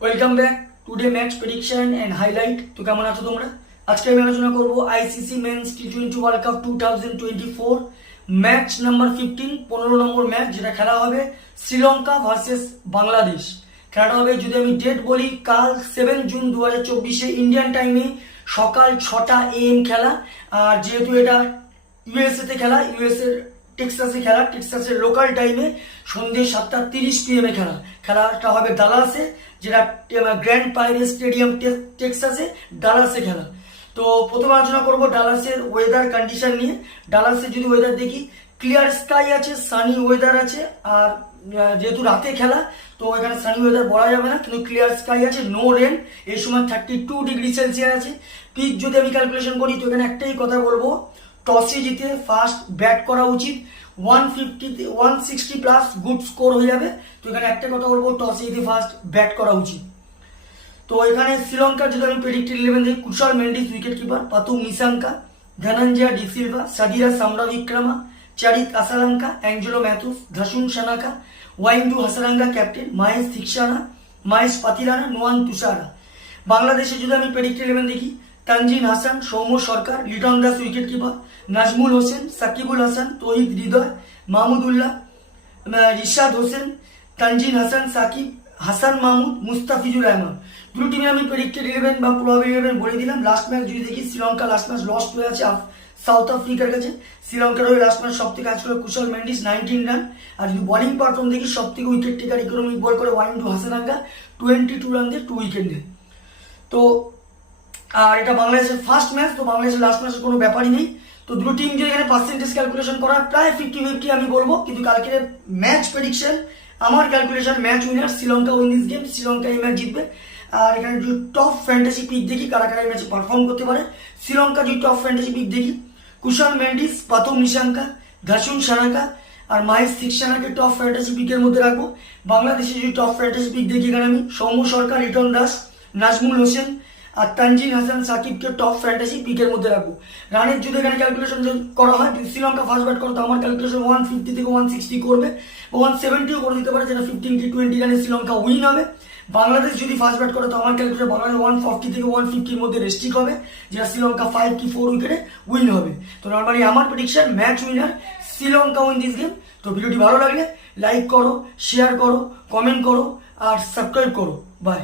Welcome back today match prediction and highlight. তো কেমন আছো তোমরা? আজকে আমি আলোচনা করব আইসিসি মেন্স টি20 world cup 2024 match number 15, 15 number match, যেটা খেলা হবে শ্রীলঙ্কা ভার্সেস বাংলাদেশ। খেলাটা হবে, যদি আমি ডেট বলি, কাল 7 জুন 2024 ইন্ডিয়ান টাইমে সকাল 6টা AM খেলা। আর যেহেতু এটা ইউএসএতে খেলা, ইউএসএর টেক্সাসে খেলা, টেক্সাসের লোকাল টাইমে সন্ধ্যে 7:30 PM খেলা। খেলাটা হবে ডালাসে, যেটা গ্র্যান্ড পাইরেস স্টেডিয়াম টেক্সাসে, ডালাসে খেলা। তো প্রথমে আলোচনা করবো ডালাসের ওয়েদার কন্ডিশন নিয়ে। ডালাসে যদি ওয়েদার দেখি, ক্লিয়ার স্কাই আছে, সানি ওয়েদার আছে। আর যেহেতু রাতে খেলা, তো এখানে সানি ওয়েদার বলা যাবে না, কিন্তু ক্লিয়ার স্কাই আছে, নো রেন। এই সময় 32°C আছে। পিচ যদি আমি ক্যালকুলেশন করি, তো এখানে একটাই কথা বলবো, টসে জিতে ফার্স্ট ব্যাট করা উচিত। 160 প্লাস গুড স্কোর হয়ে যাবে। তো এখানে একটা কথা বলবো, টসে জিতে ফার্স্ট ব্যাট করা উচিত। তো এখানে শ্রীলঙ্কার যদি আমি প্রেডিক্টেড 11 দেখি, Kusal Mendis wicket keeper, Pathum Nissanka, Dhananjaya de Silva, Sadeera Samarawickrama, Charith Asalanka, Angelo Mathews, Dasun Shanaka, Wanindu Hasaranga captain, Maheesh Theekshana, Matheesha Pathirana, Nuwan Thushara. বাংলাদেশে যদি আমি প্রেডিক্টেড 11 দেখি, তানজিন হাসান, সৌম্য সরকার, লিটন দাস উইকেট কিপার, নাজমুল হোসেন, সাকিবুল হাসান, তহিদ হৃদয়, মাহমুদুল্লাহ, রিশাদ হোসেন, তানজিন হাসান, সাকিব, হাসান মাহমুদ, মুস্তাফিজুর রহমান। দুটো টিমে আমি প্রেডিক্টেড 11 বা প্রবাবল 11 বলে দিলাম। লাস্ট ম্যাচ যদি দেখি, শ্রীলঙ্কা লাস্ট ম্যাচ লস্ট হয়ে আছে সাউথ আফ্রিকার কাছে। শ্রীলঙ্কার হয়ে লাস্ট ম্যাচ সব থেকে কাজ করে কুশল মেন্ডিস 19 রান। আর যদি বোলিং পারফর্ম দেখি, সব থেকে উইকেট টেকার ইকোনমিক বল করে ওয়াইন্ডু হাসারাঙ্গা, 22 রান দিয়ে 2 উইকেট নেয়। তো আর এটা বাংলাদেশের ফার্স্ট ম্যাচ, তো বাংলাদেশের লাস্ট ম্যাচের কোনো ব্যাপারই নেই। তো দুটো টিম যদি এখানে পার্সেন্টেজ ক্যালকুলেশন করা, প্রায় 50-50 আমি বলবো। কিন্তু কালকের ম্যাচ প্রেডিকশন, আমার calculation, match winner Sri Lanka win this game, Sri Lanka এই ম্যাচ জিতবে। আর এখানে যদি টপ ফ্যান্টাসি পিক দেখি, কারা কারা এই ম্যাচে পারফর্ম করতে পারে, শ্রীলঙ্কা যদি টপ ফ্যান্টাসি পিক দেখি, কুশল মেন্ডিস, পাতম নিশাঙ্কা, ধাসুন সানাকা আর মাহেশ থিকসানাকে টপ ফ্যান্টাসি পিকের মধ্যে রাখবো। বাংলাদেশে যদি টপ ফ্যান্টাসি পিক দেখি, এখানে আমি সৌম্য সরকার, লিটন দাস, নাজমুল হোসেন আর তানজিন হাসান, সাকিবকে টপ ফ্যান্টাসি পিকের মধ্যে রাখবো। রানের যদি এখানে ক্যালকুলেশন করা হয়, যদি শ্রীলঙ্কা ফার্স্ট ব্যাট করে, তো আমার ক্যালকুলেশন 150 থেকে 160 করবে, 170ও করে দিতে পারে, যেটা 15-20 রানে শ্রীলঙ্কা উইন হবে। বাংলাদেশ যদি ফার্স্ট ব্যাট করে, তো আমার ক্যালকুলেশন বাংলাদেশ 140 থেকে 150-র মধ্যে রেস্ট্রিক্ট হবে, যেটা শ্রীলঙ্কা 5 কি 4 উইকেটে উইন হবে। তো নর্মালি আমার prediction match winner Sri Lanka win this game. তো ভিডিওটি ভালো লাগলে লাইক করো, শেয়ার করো, কমেন্ট করো আর সাবস্ক্রাইব করো। বাই।